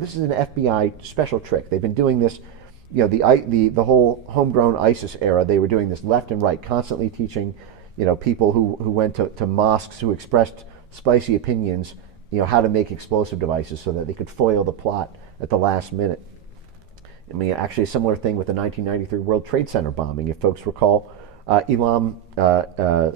This is an FBI special trick. They've been doing this, the whole homegrown ISIS era. They were doing this left and right, constantly teaching, people who went to mosques who expressed spicy opinions, how to make explosive devices so that they could foil the plot at the last minute. I mean, actually, a similar thing with the 1993 World Trade Center bombing. If folks recall, Ilham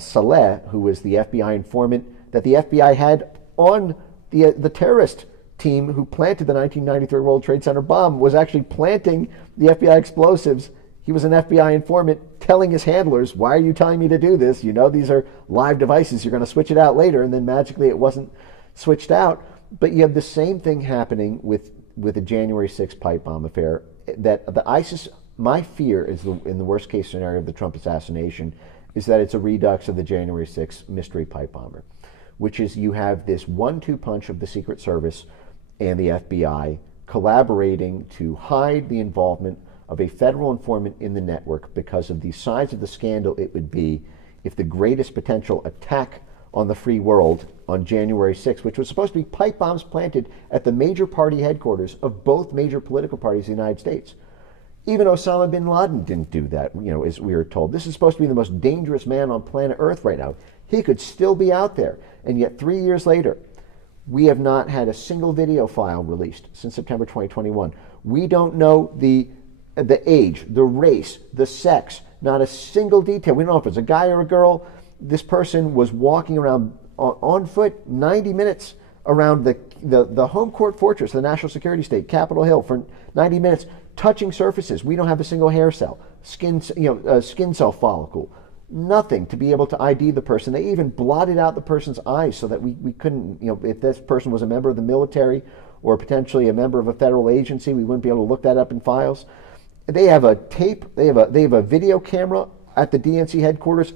Saleh, who was the FBI informant that the FBI had on the terrorist team who planted the 1993 World Trade Center bomb, was actually planting the FBI explosives. He was an FBI informant telling his handlers, why are you telling me to do this? These are live devices. You're going to switch it out later. And then magically it wasn't switched out. But you have the same thing happening with the January 6th pipe bomb affair. That the ISIS, my fear is in the worst case scenario of the Trump assassination, is that it's a redux of the January 6th mystery pipe bomber, which is you have this 1-2 punch of the Secret Service and the FBI collaborating to hide the involvement of a federal informant in the network because of the size of the scandal it would be if the greatest potential attack on the free world on January 6th, which was supposed to be pipe bombs planted at the major party headquarters of both major political parties in the United States. Even Osama bin Laden didn't do that, as we were told. This is supposed to be the most dangerous man on planet Earth right now. He could still be out there. And yet 3 years later, we have not had a single video file released since September 2021. We don't know the age, the race, the sex, not a single detail. We don't know if it's a guy or a girl. This person was walking around on foot 90 minutes around the home court fortress, the national security state, Capitol Hill, for 90 minutes, touching surfaces. We don't have a single hair cell, skin cell follicle, nothing to be able to ID the person. They even blotted out the person's eyes so that we couldn't, if this person was a member of the military or potentially a member of a federal agency, we wouldn't be able to look that up in files. They have a tape, they have a video camera at the DNC headquarters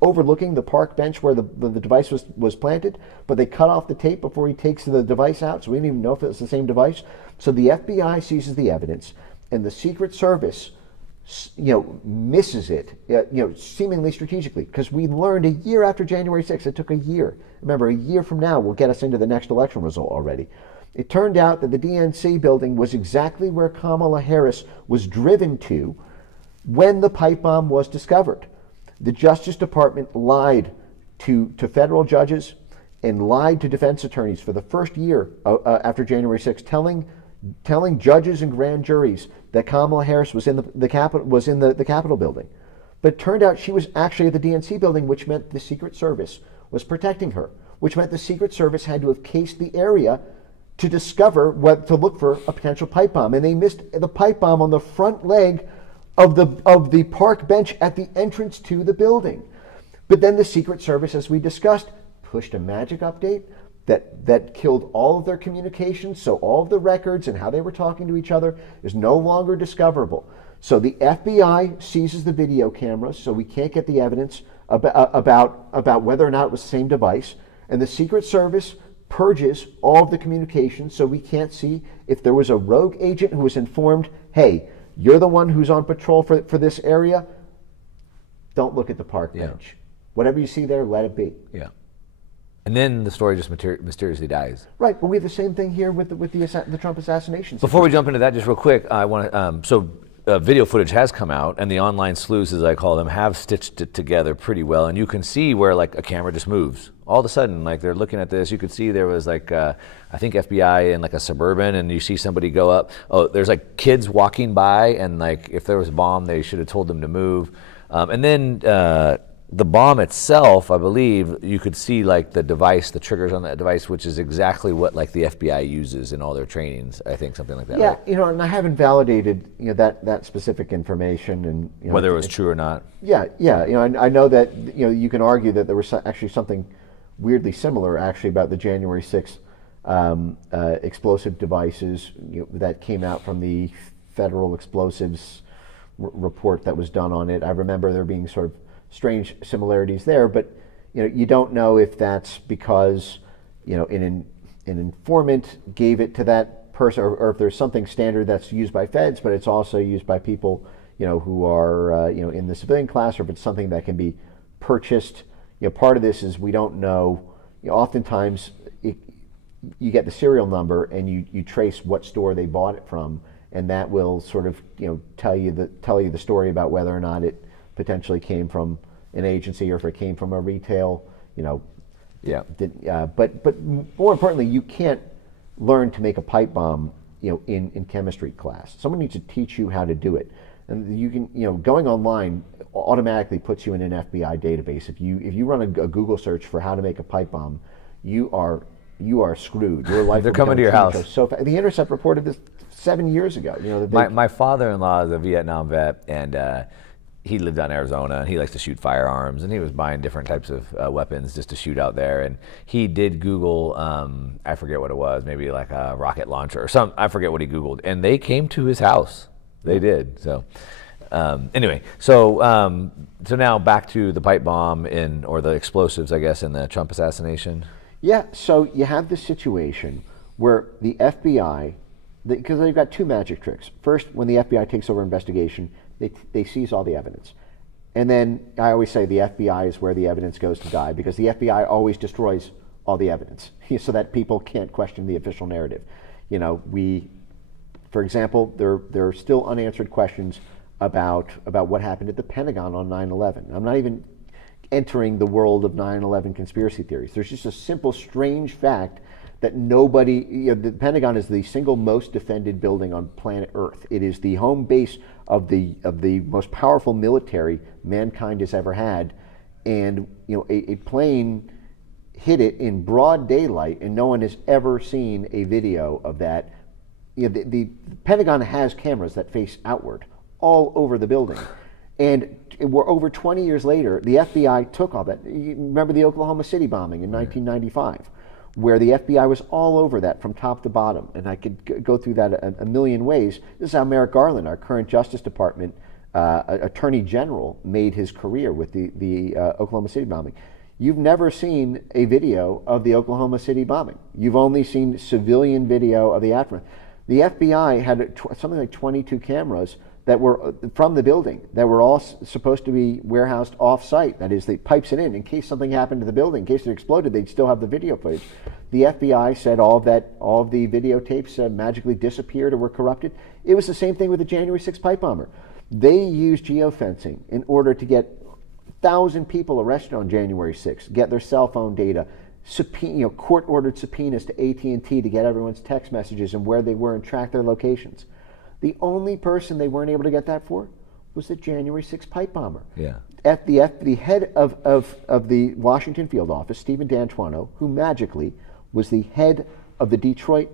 overlooking the park bench where the device was planted, but they cut off the tape before he takes the device out, so we didn't even know if it was the same device. So the FBI seizes the evidence, and the Secret Service, misses it, seemingly strategically, because we learned a year after January 6th, it took a year. Remember, a year from now will get us into the next election result already. It turned out that the DNC building was exactly where Kamala Harris was driven to when the pipe bomb was discovered. The Justice Department lied to federal judges and lied to defense attorneys for the first year after January 6th, telling judges and grand juries that Kamala Harris was in the Capitol building. But it turned out she was actually at the DNC building, which meant the Secret Service was protecting her, which meant the Secret Service had to have cased the area to discover to look for a potential pipe bomb. And they missed the pipe bomb on the front leg of the park bench at the entrance to the building. But then the Secret Service, as we discussed, pushed a magic update that killed all of their communications, so all of the records and how they were talking to each other is no longer discoverable. So the FBI seizes the video cameras, so we can't get the evidence about whether or not it was the same device, and the Secret Service purges all of the communications, so we can't see if there was a rogue agent who was informed, hey, you're the one who's on patrol for this area, don't look at the park bench. Whatever you see there, let it be. Yeah. And then the story just mysteriously dies. Right, but we have the same thing here with the Trump assassination. Before we jump into that, just real quick, I want to. Video footage has come out, and the online sleuths, as I call them, have stitched it together pretty well. And you can see where like a camera just moves. All of a sudden, like they're looking at this, you could see there was like I think FBI in like a Suburban, and you see somebody go up. Oh, there's like kids walking by, and like if there was a bomb, they should have told them to move. And then the bomb itself, I believe, you could see like the device, the triggers on that device, which is exactly what like the FBI uses in all their trainings. I think something like that. Yeah, right? and I haven't validated that specific information and whether it was true or not. Yeah. I know that you can argue that there was actually something weirdly similar actually about the January 6th explosive devices that came out from the federal explosives report that was done on it. I remember there being sort of strange similarities there, but you don't know if that's because an informant gave it to that person, or if there's something standard that's used by feds, but it's also used by people who are in the civilian class, or if it's something that can be purchased. Part of this is we don't know. Oftentimes, you get the serial number and you trace what store they bought it from, and that will sort of tell you the story about whether or not it potentially came from an agency or if it came from a retail. Yeah. But more importantly, you can't learn to make a pipe bomb in chemistry class. Someone needs to teach you how to do it. And you can, going online automatically puts you in an FBI database. If you run a Google search for how to make a pipe bomb, you are screwed. Your life. They're coming to your house. So the Intercept reported this 7 years ago. My father-in-law is a Vietnam vet, and he lived out in Arizona, and he likes to shoot firearms, and he was buying different types of weapons just to shoot out there. And he did Google, I forget what it was, maybe like a rocket launcher or something. I forget what he Googled, and they came to his house. They did. So anyway, so now back to the pipe bomb or the explosives, I guess, in the Trump assassination. Yeah. So you have this situation where the FBI, because they've got two magic tricks. First, when the FBI takes over investigation, they seize all the evidence. And then I always say the FBI is where the evidence goes to die, because the FBI always destroys all the evidence so that people can't question the official narrative. For example, there are still unanswered questions about what happened at the Pentagon on 9/11. I'm not even entering the world of 9/11 conspiracy theories. There's just a simple, strange fact that nobody, the Pentagon is the single most defended building on planet Earth. It is the home base of the most powerful military mankind has ever had, and a plane hit it in broad daylight, and no one has ever seen a video of that. The Pentagon has cameras that face outward all over the building, and we're over 20 years later. The FBI took all that. You remember the Oklahoma City bombing in 1995, where the FBI was all over that from top to bottom, and I could go through that a million ways. This is how Merrick Garland, our current Justice Department Attorney General, made his career with the Oklahoma City bombing. You've never seen a video of the Oklahoma City bombing. You've only seen civilian video of the aftermath. The FBI had something like 22 cameras that were from the building that were all supposed to be warehoused off-site. That is, they pipes it in case something happened to the building. In case it exploded, they'd still have the video footage. The FBI said all of the videotapes magically disappeared or were corrupted. It was the same thing with the January 6th pipe bomber. They used geofencing in order to get 1,000 people arrested on January 6th, get their cell phone data, court-ordered subpoenas to AT&T to get everyone's text messages and where they were and track their locations. The only person they weren't able to get that for was the January 6th pipe bomber. Yeah. The head of the Washington field office, Stephen D'Antuono, who magically was the head of the Detroit,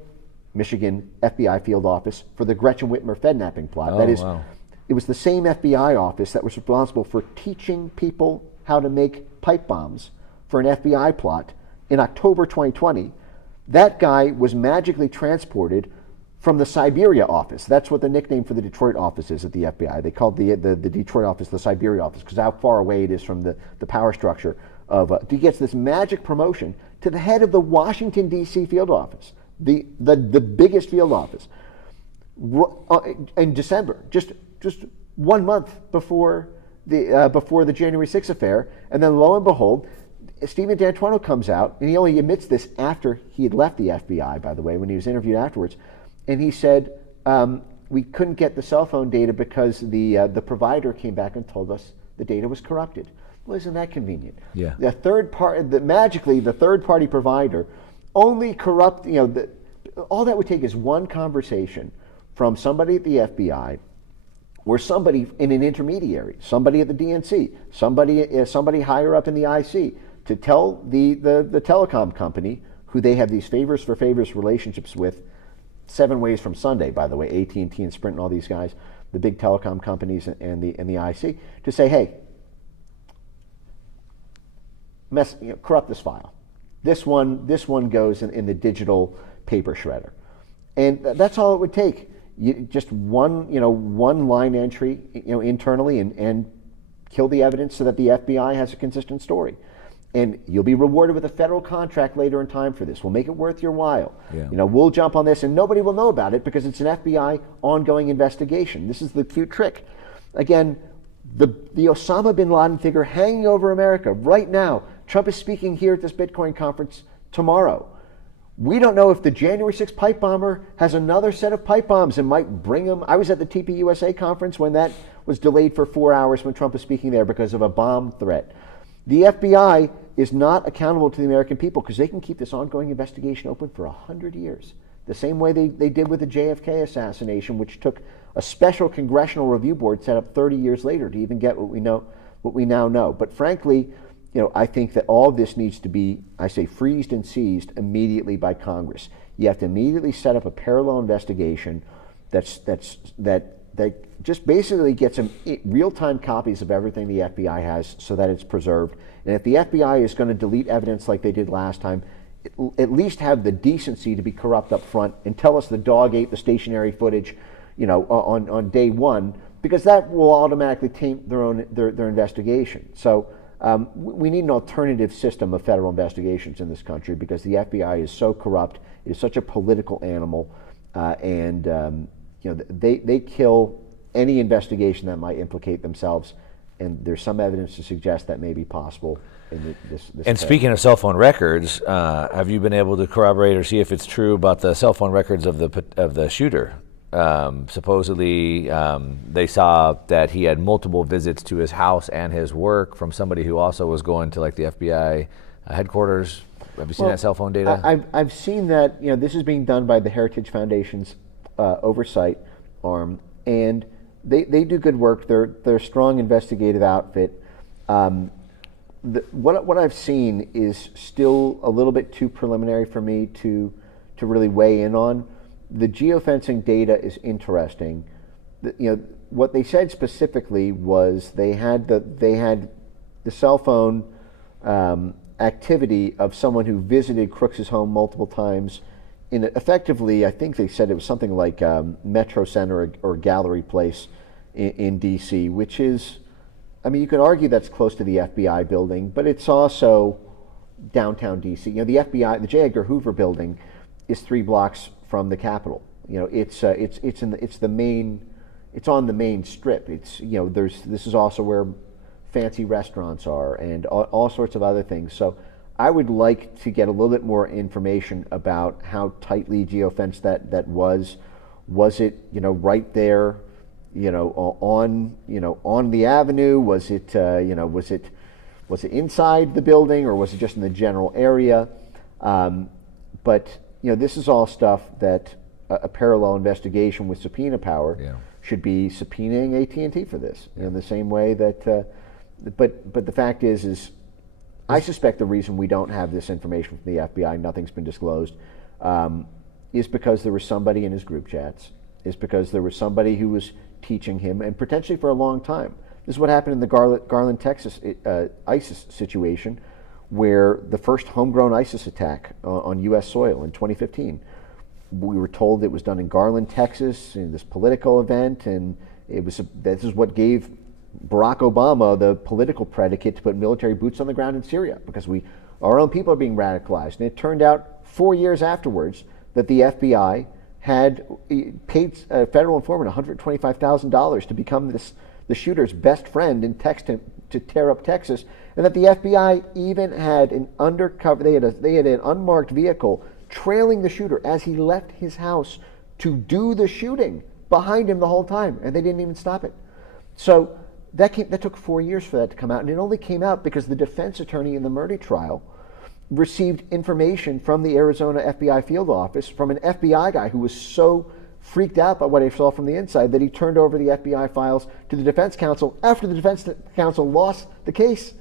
Michigan FBI field office for the Gretchen Whitmer Fednapping plot. That is, wow. It was the same FBI office that was responsible for teaching people how to make pipe bombs for an FBI plot in October 2020. That guy was magically transported from the Siberia office. That's what the nickname for the Detroit office is at the FBI. They called the Detroit office the Siberia office because how far away it is from the power structure of. He gets this magic promotion to the head of the Washington D.C. field office, the biggest field office, in December, just 1 month before the January 6th affair, and then lo and behold, Stephen D'Antuono comes out, and he only admits this after he had left the FBI, by the way, when he was interviewed afterwards. And he said, we couldn't get the cell phone data because the provider came back and told us the data was corrupted. Well, isn't that convenient? Yeah. Magically, the third-party provider only corrupt, all that would take is one conversation from somebody at the FBI or somebody in an intermediary, somebody at the DNC, somebody higher up in the IC, to tell the telecom company, who they have these favors for favors relationships with, 7 ways from Sunday, by the way, AT&T and Sprint and all these guys, the big telecom companies and the IC, to say, hey, corrupt this file. This one goes in the digital paper shredder, and that's all it would take. Just one line entry, internally, and kill the evidence so that the FBI has a consistent story. And you'll be rewarded with a federal contract later in time for this. We'll make it worth your while. Yeah. We'll jump on this, and nobody will know about it because it's an FBI ongoing investigation. This is the cute trick. Again, the Osama bin Laden figure hanging over America right now. Trump is speaking here at this Bitcoin conference tomorrow. We don't know if the January 6th pipe bomber has another set of pipe bombs and might bring them. I was at the TPUSA conference when that was delayed for 4 hours when Trump was speaking there because of a bomb threat. The FBI is not accountable to the American people because they can keep this ongoing investigation open for 100 years. The same way they did with the JFK assassination, which took a special congressional review board set up 30 years later to even get what we now know. But frankly, I think that all of this needs to be, I say, freezed and seized immediately by Congress. You have to immediately set up a parallel investigation that just basically gets them real-time copies of everything the FBI has so that it's preserved. And if the FBI is going to delete evidence like they did last time, at least have the decency to be corrupt up front and tell us the dog ate the stationary footage, on day one, because that will automatically taint their investigation. So we need an alternative system of federal investigations in this country because the FBI is so corrupt, it is such a political animal, and they kill any investigation that might implicate themselves, and there's some evidence to suggest that may be possible in this. And speaking of cell phone records, have you been able to corroborate or see if it's true about the cell phone records of the shooter? Supposedly, they saw that he had multiple visits to his house and his work from somebody who also was going to like the FBI headquarters. Have you seen that cell phone data? I've seen that. This is being done by the Heritage Foundation's oversight arm, and they do good work. They're a strong investigative outfit. What I've seen is still a little bit too preliminary for me to really weigh in on. The geofencing data is interesting. What they said specifically was they had the cell phone activity of someone who visited Crooks's home multiple times. Effectively, I think they said it was something like Metro Center or Gallery Place in D.C., which is, you could argue that's close to the FBI building, but it's also downtown D.C. The FBI, the J. Edgar Hoover building, is 3 blocks from the Capitol. It's on the main strip. This is also where fancy restaurants are and all sorts of other things. So I would like to get a little bit more information about how tightly geofenced that was. Was it right there, on the avenue? Was it inside the building, or was it just in the general area? But this is all stuff that a parallel investigation with subpoena power should be subpoenaing AT&T for this. In the same way that, but the fact is I suspect the reason we don't have this information from the FBI, nothing's been disclosed, is because there was somebody in his group chats, is because there was somebody who was teaching him, and potentially for a long time. This is what happened in the Garland, Texas ISIS situation, where the first homegrown ISIS attack on U.S. soil in 2015, we were told it was done in Garland, Texas, in this political event, and this is what gave Barack Obama the political predicate to put military boots on the ground in Syria, because our own people are being radicalized. And it turned out 4 years afterwards that the FBI had paid a federal informant $125,000 to become the shooter's best friend and text him to tear up Texas, and that the FBI even had an undercover, they had an unmarked vehicle trailing the shooter as he left his house to do the shooting behind him the whole time, and they didn't even stop it. So that took 4 years for that to come out, and it only came out because the defense attorney in the Murday trial received information from the Arizona FBI field office from an FBI guy who was so freaked out by what he saw from the inside that he turned over the FBI files to the defense counsel after the defense counsel lost the case,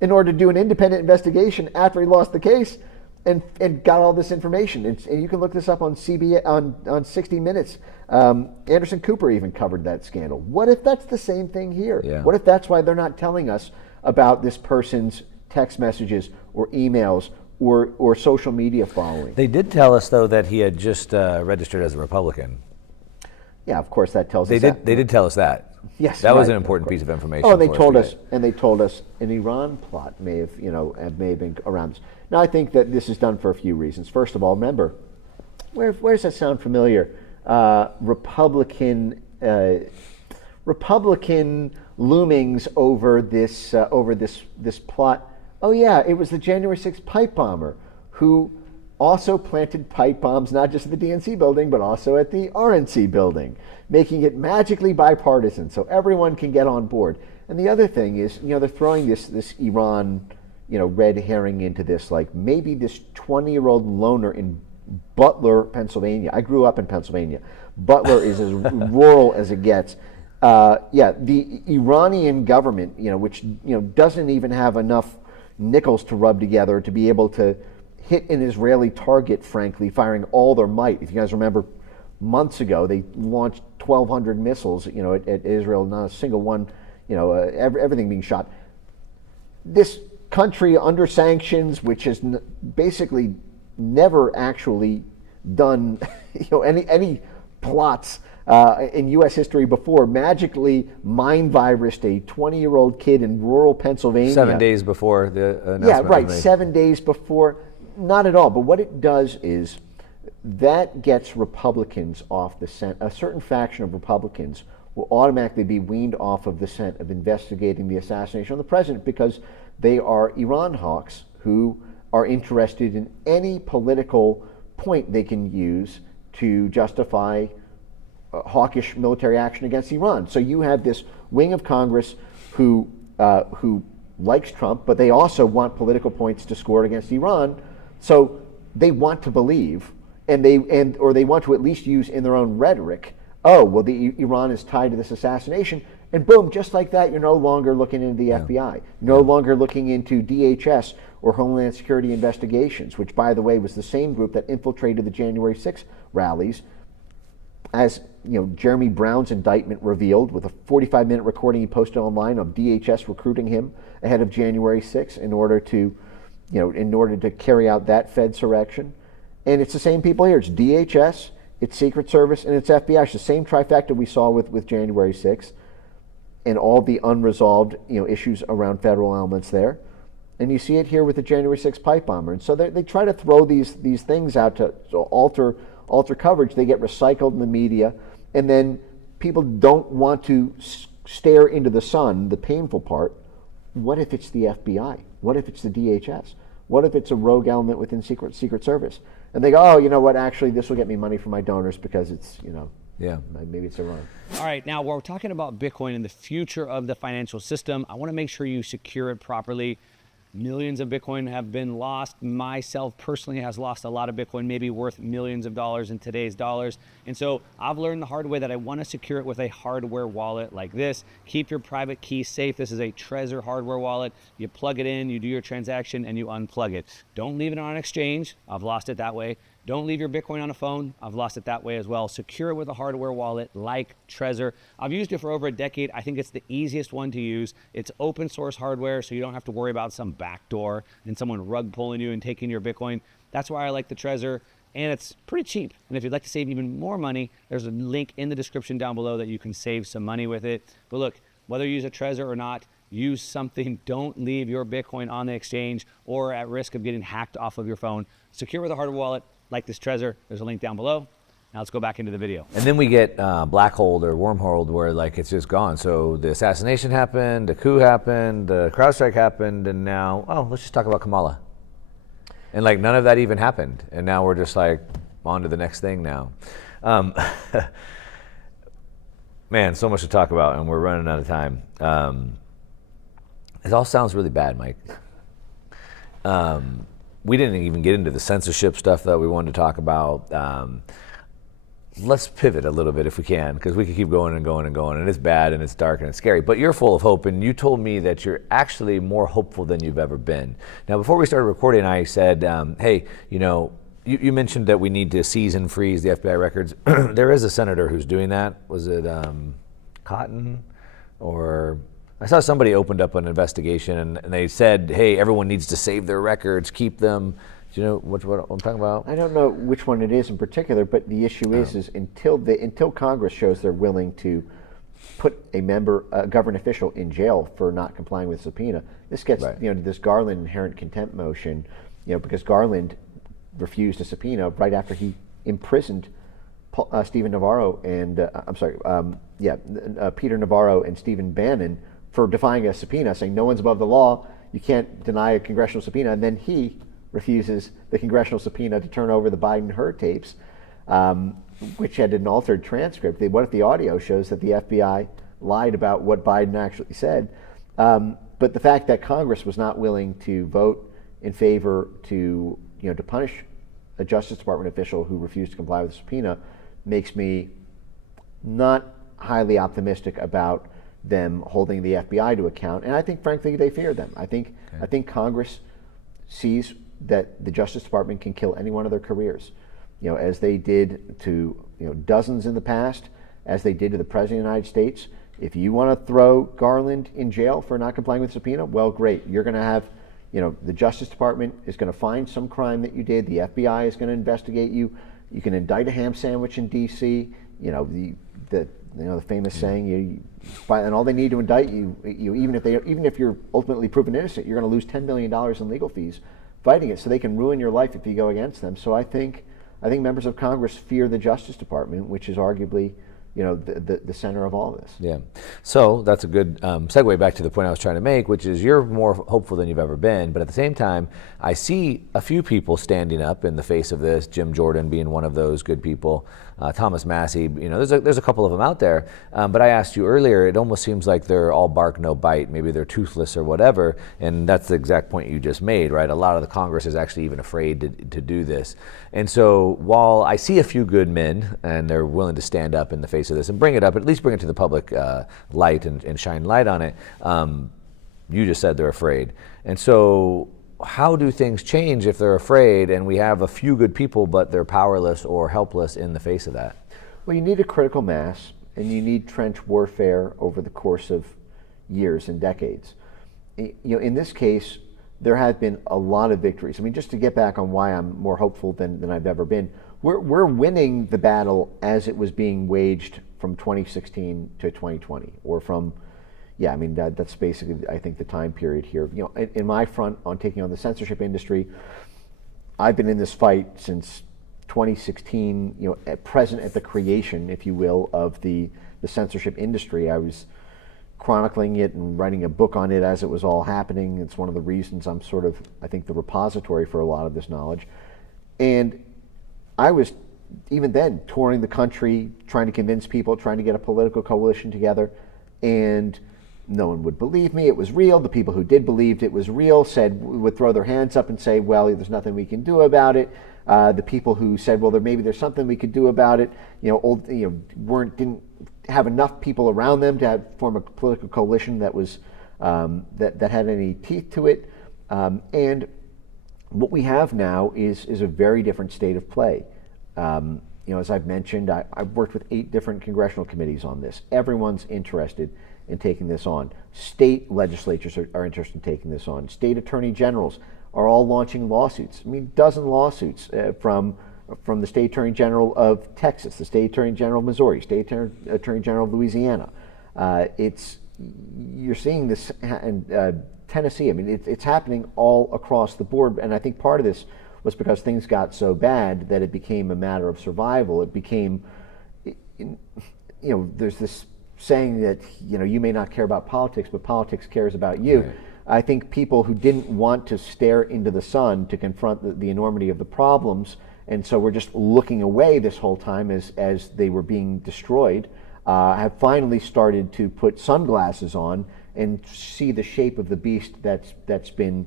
in order to do an independent investigation after he lost the case, and got all this information. And you can look this up on on 60 Minutes. Anderson Cooper even covered that scandal. What if that's the same thing here? Yeah. What if that's why they're not telling us about this person's text messages or emails or social media following? They did tell us, though, that he had just registered as a Republican. Yeah, of course that tells us that. They did tell us that. Yes, that was right, an important piece of information. Oh, and they told us an Iran plot may have been around this. Now, I think that this is done for a few reasons. First of all, remember, where does that sound familiar? Republican loomings over this plot. Oh yeah, it was the January 6th pipe bomber who also planted pipe bombs, not just at the DNC building, but also at the RNC building, making it magically bipartisan so everyone can get on board. And the other thing is, they're throwing this Iran, red herring into this, like maybe this 20-year-old loner in Butler, Pennsylvania. I grew up in Pennsylvania. Butler is as rural as it gets. The Iranian government, which doesn't even have enough nickels to rub together to be able to hit an Israeli target, frankly, firing all their might. If you guys remember, months ago they launched 1,200 missiles, at Israel, not a single one, everything being shot. This country under sanctions, which has basically never actually done any plots in U.S. history before, magically mind virused a 20-year-old kid in rural Pennsylvania. 7 days before the announcement. Yeah, right, was made. 7 days before. Not at all. But what it does is that gets Republicans off the scent. A certain faction of Republicans will automatically be weaned off of the scent of investigating the assassination of the president, because they are Iran hawks who are interested in any political point they can use to justify hawkish military action against Iran. So you have this wing of Congress who likes Trump, but they also want political points to score against Iran. So they want to believe, or they want to at least use in their own rhetoric, oh, well, Iran is tied to this assassination, and boom, just like that, you're no longer looking into the FBI, no longer looking into DHS or Homeland Security investigations, which, by the way, was the same group that infiltrated the January 6th rallies, as Jeremy Brown's indictment revealed, with a 45-minute recording he posted online of DHS recruiting him ahead of January 6th in order to carry out that Fedsurrection. And it's the same people here. It's DHS, it's Secret Service, and it's FBI. It's the same trifecta we saw with January 6th and all the unresolved issues around federal elements there. And you see it here with the January 6th pipe bomber. And so they try to throw these things out to alter coverage. They get recycled in the media, and then people don't want to stare into the sun, the painful part. What if it's the FBI? What if it's the DHS? What if it's a rogue element within Secret Service? And they go, oh, you know what, actually this will get me money from my donors because it's, maybe it's Iran. All right, now we're talking about Bitcoin and the future of the financial system. I want to make sure you secure it properly. Millions of Bitcoin have been lost. Myself personally has lost a lot of Bitcoin, maybe worth millions of dollars in today's dollars. And so I've learned the hard way that I want to secure it with a hardware wallet like this. Keep your private key safe. This is a Trezor hardware wallet. You plug it in, you do your transaction, and you unplug it. Don't leave it on an exchange. I've lost it that way. Don't leave your Bitcoin on a phone. I've lost it that way as well. Secure it with a hardware wallet like Trezor. I've used it for over a decade. I think it's the easiest one to use. It's open source hardware, so you don't have to worry about some backdoor and someone rug pulling you and taking your Bitcoin. That's why I like the Trezor, and it's pretty cheap. And if you'd like to save even more money, there's a link in the description down below that you can save some money with it. But look, whether you use a Trezor or not, use something. Don't leave your Bitcoin on the exchange or at risk of getting hacked off of your phone. Secure with a hardware wallet like this Trezor. There's a link down below. Now let's go back into the video. And then we get black hole or wormhole where it's just gone. So the assassination happened, the coup happened, the CrowdStrike happened, and now, let's just talk about Kamala. And none of that even happened. And now we're just on to the next thing now. Man, so much to talk about, and we're running out of time. It all sounds really bad, Mike. We didn't even get into the censorship stuff that we wanted to talk about. Let's pivot a little bit if we can, because we could keep going and going and going, and it's bad and it's dark and it's scary. But you're full of hope, and you told me that you're actually more hopeful than you've ever been. Now, before we started recording, I said, hey, you mentioned that we need to seize and freeze the FBI records. There is a senator who's doing that. Was it Cotton? Or I saw somebody opened up an investigation, and they said, hey, everyone needs to save their records, keep them. Do you know what I'm talking about? I don't know which one it is in particular, but the issue is until Congress shows they're willing to put a government official in jail for not complying with subpoena, this gets this Garland inherent contempt motion, because Garland refused a subpoena right after he imprisoned Stephen Navarro and Peter Navarro and Stephen Bannon for defying a subpoena, saying no one's above the law, you can't deny a congressional subpoena, and then he refuses the congressional subpoena to turn over the Biden-Hur tapes, which had an altered transcript. What if the audio shows that the FBI lied about what Biden actually said? But the fact that Congress was not willing to vote in favor to punish a Justice Department official who refused to comply with the subpoena makes me not highly optimistic about them holding the FBI to account. And I think, frankly, they fear them. I think Congress sees that the Justice Department can kill any one of their careers, as they did to dozens in the past, as they did to the President of the United States. If you want to throw Garland in jail for not complying with the subpoena, well, great. You're going to have, the Justice Department is going to find some crime that you did. The FBI is going to investigate you. You can indict a ham sandwich in D.C. The famous saying, and all they need to indict you, even if you're ultimately proven innocent, you're going to lose $10 million in legal fees fighting it. So they can ruin your life if you go against them. So I think members of Congress fear the Justice Department, which is arguably the center of all of this. Yeah. So that's a good segue back to the point I was trying to make, which is you're more hopeful than you've ever been. But at the same time, I see a few people standing up in the face of this, Jim Jordan being one of those good people, Thomas Massey, there's a couple of them out there. But I asked you earlier, it almost seems like they're all bark, no bite. Maybe they're toothless or whatever. And that's the exact point you just made, right? A lot of the Congress is actually even afraid to do this. And so while I see a few good men and they're willing to stand up in the face of this and bring it up, at least bring it to the public light and shine light on it, you just said they're afraid. And so how do things change if they're afraid and we have a few good people but they're powerless or helpless in the face of that? Well, you need a critical mass, and you need trench warfare over the course of years and decades. In this case, there have been a lot of victories. I mean, just to get back on why I'm more hopeful than I've ever been, we're winning the battle as it was being waged from 2016 to 2020, or from, that's basically, I think, the time period here. In my front on taking on the censorship industry, I've been in this fight since 2016, present at the creation, if you will, of the censorship industry. I was chronicling it and writing a book on it as it was all happening. It's one of the reasons I'm sort of, I think, the repository for a lot of this knowledge. And I was, even then, touring the country, trying to convince people, trying to get a political coalition together, and no one would believe me. It was real. The people who did believe it was real would throw their hands up and say, well, there's nothing we can do about it. The people who said, well, maybe there's something we could do about it, didn't have enough people around them to form a political coalition that was that had any teeth to it. And what we have now is a very different state of play. As I've mentioned, I've worked with 8 different congressional committees on this. Everyone's interested in taking this on. State legislatures are interested in taking this on. State attorney generals are all launching lawsuits. I mean, dozen lawsuits from the state attorney general of Texas, the state attorney general of Missouri, state attorney general of Louisiana. You're seeing this in Tennessee. I mean, it's happening all across the board, and I think part of this was because things got so bad that it became a matter of survival. It became, there's this saying that, you may not care about politics, but politics cares about you. Right. I think people who didn't want to stare into the sun to confront the enormity of the problems, and so we're just looking away this whole time as they were being destroyed, have finally started to put sunglasses on and see the shape of the beast that's been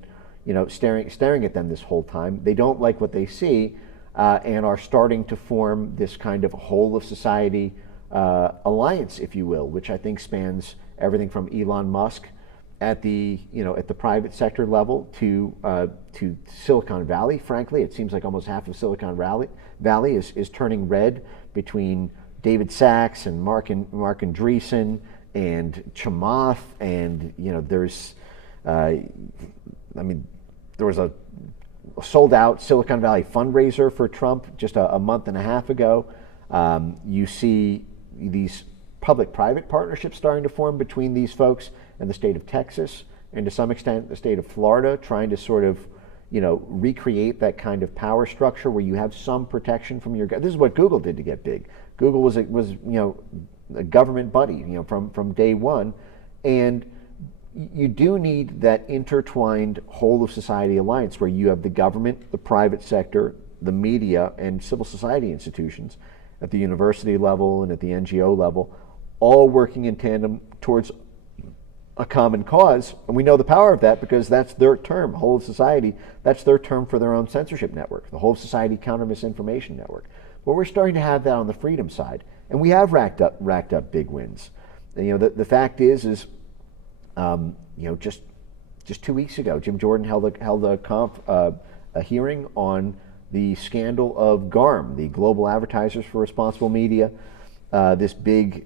staring at them this whole time. They don't like what they see, and are starting to form this kind of whole of society alliance, if you will, which I think spans everything from Elon Musk at the private sector level to Silicon Valley. Frankly, it seems like almost half of Silicon Valley is turning red between David Sachs and Mark Andreessen and Chamath, and there's there was a sold out Silicon Valley fundraiser for Trump just a month and a half ago. You see these public-private partnerships starting to form between these folks and the state of Texas, and to some extent the state of Florida, trying to sort of recreate that kind of power structure where you have some protection from your. This is what Google did to get big. Google was a government buddy from day one, and you do need that intertwined whole of society alliance where you have the government, the private sector, the media, and civil society institutions at the university level and at the NGO level, all working in tandem towards a common cause. And we know the power of that because that's their term, whole of society. That's their term for their own censorship network, the whole of society counter misinformation network. But we're starting to have that on the freedom side, and we have racked up big wins. And, the fact is, just 2 weeks ago, Jim Jordan held a hearing on the scandal of GARM, the Global Advertisers for Responsible Media, this big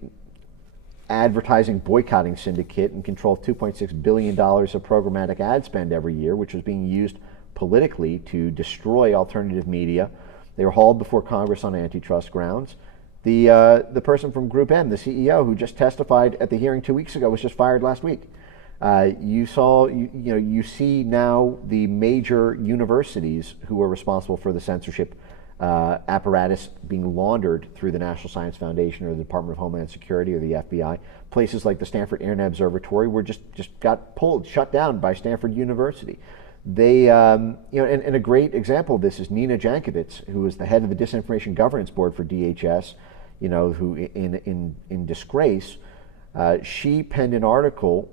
advertising boycotting syndicate in control of $2.6 billion of programmatic ad spend every year, which was being used politically to destroy alternative media. They were hauled before Congress on antitrust grounds. The person from Group M, the CEO, who just testified at the hearing 2 weeks ago, was just fired last week. You see now the major universities who are responsible for the censorship apparatus being laundered through the National Science Foundation or the Department of Homeland Security or the FBI. Places like the Stanford Internet Observatory were just got shut down by Stanford University. They, and a great example of this is Nina Jankowicz, who was the head of the Disinformation Governance Board for DHS, who in disgrace. She penned an article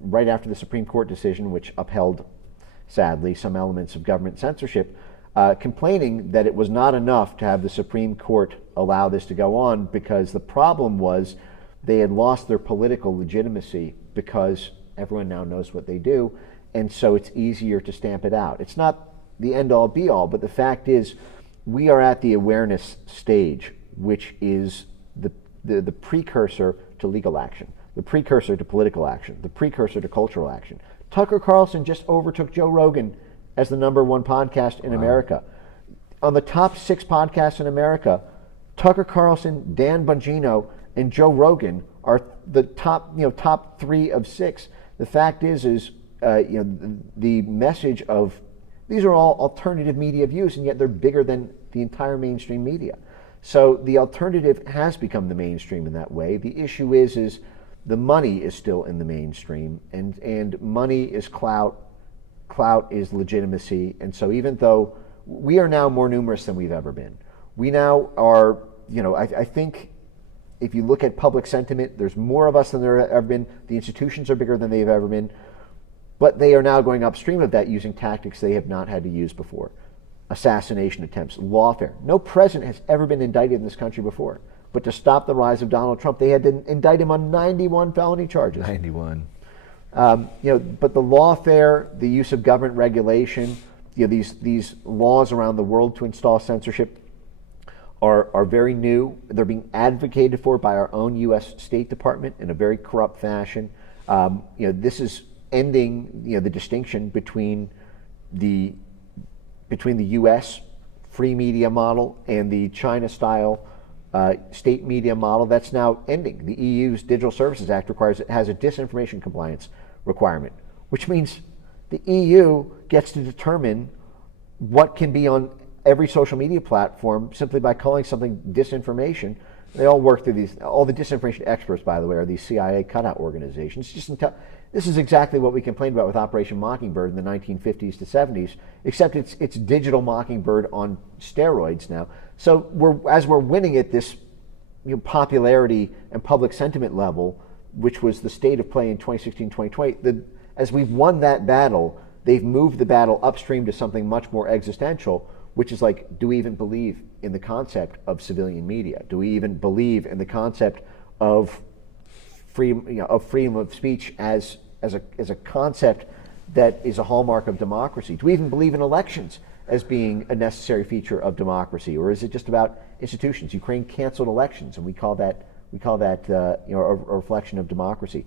right after the Supreme Court decision, which upheld, sadly, some elements of government censorship, complaining that it was not enough to have the Supreme Court allow this to go on because the problem was they had lost their political legitimacy because everyone now knows what they do, and so it's easier to stamp it out. It's not the end-all be-all, but the fact is we are at the awareness stage, which is the precursor to legal action, the precursor to political action, the precursor to cultural action. Tucker Carlson just overtook Joe Rogan as the #1 podcast in America. On the top 6 podcasts in America, Tucker Carlson, Dan Bongino, and Joe Rogan are the top 3 of 6. The fact is the message of these are all alternative media views, and yet they're bigger than the entire mainstream media. So the alternative has become the mainstream in that way. The issue is the money is still in the mainstream, and money is clout is legitimacy. And so even though we are now more numerous than we've ever been, we now are, I think if you look at public sentiment, there's more of us than there have ever been. The institutions are bigger than they've ever been, but they are now going upstream of that using tactics they have not had to use before. Assassination attempts, lawfare. No president has ever been indicted in this country before. But to stop the rise of Donald Trump, they had to indict him on 91 felony charges. 91. But the lawfare, the use of government regulation, these laws around the world to install censorship are very new. They're being advocated for by our own U.S. State Department in a very corrupt fashion. This is ending the distinction between the U.S. free media model and the China-style state media model. That's now ending. The EU's Digital Services Act has a disinformation compliance requirement, which means the EU gets to determine what can be on every social media platform simply by calling something disinformation. They all work through these. All the disinformation experts, by the way, are these CIA cutout organizations. This is exactly what we complained about with Operation Mockingbird in the 1950s to 70s, except it's digital Mockingbird on steroids now. So as we're winning at this popularity and public sentiment level, which was the state of play in 2016, 2020, as we've won that battle, they've moved the battle upstream to something much more existential, which is like, do we even believe in the concept of civilian media? Do we even believe in the concept of freedom of speech as a concept that is a hallmark of democracy? Do we even believe in elections as being a necessary feature of democracy, or is it just about institutions? Ukraine canceled elections, and we call that a reflection of democracy.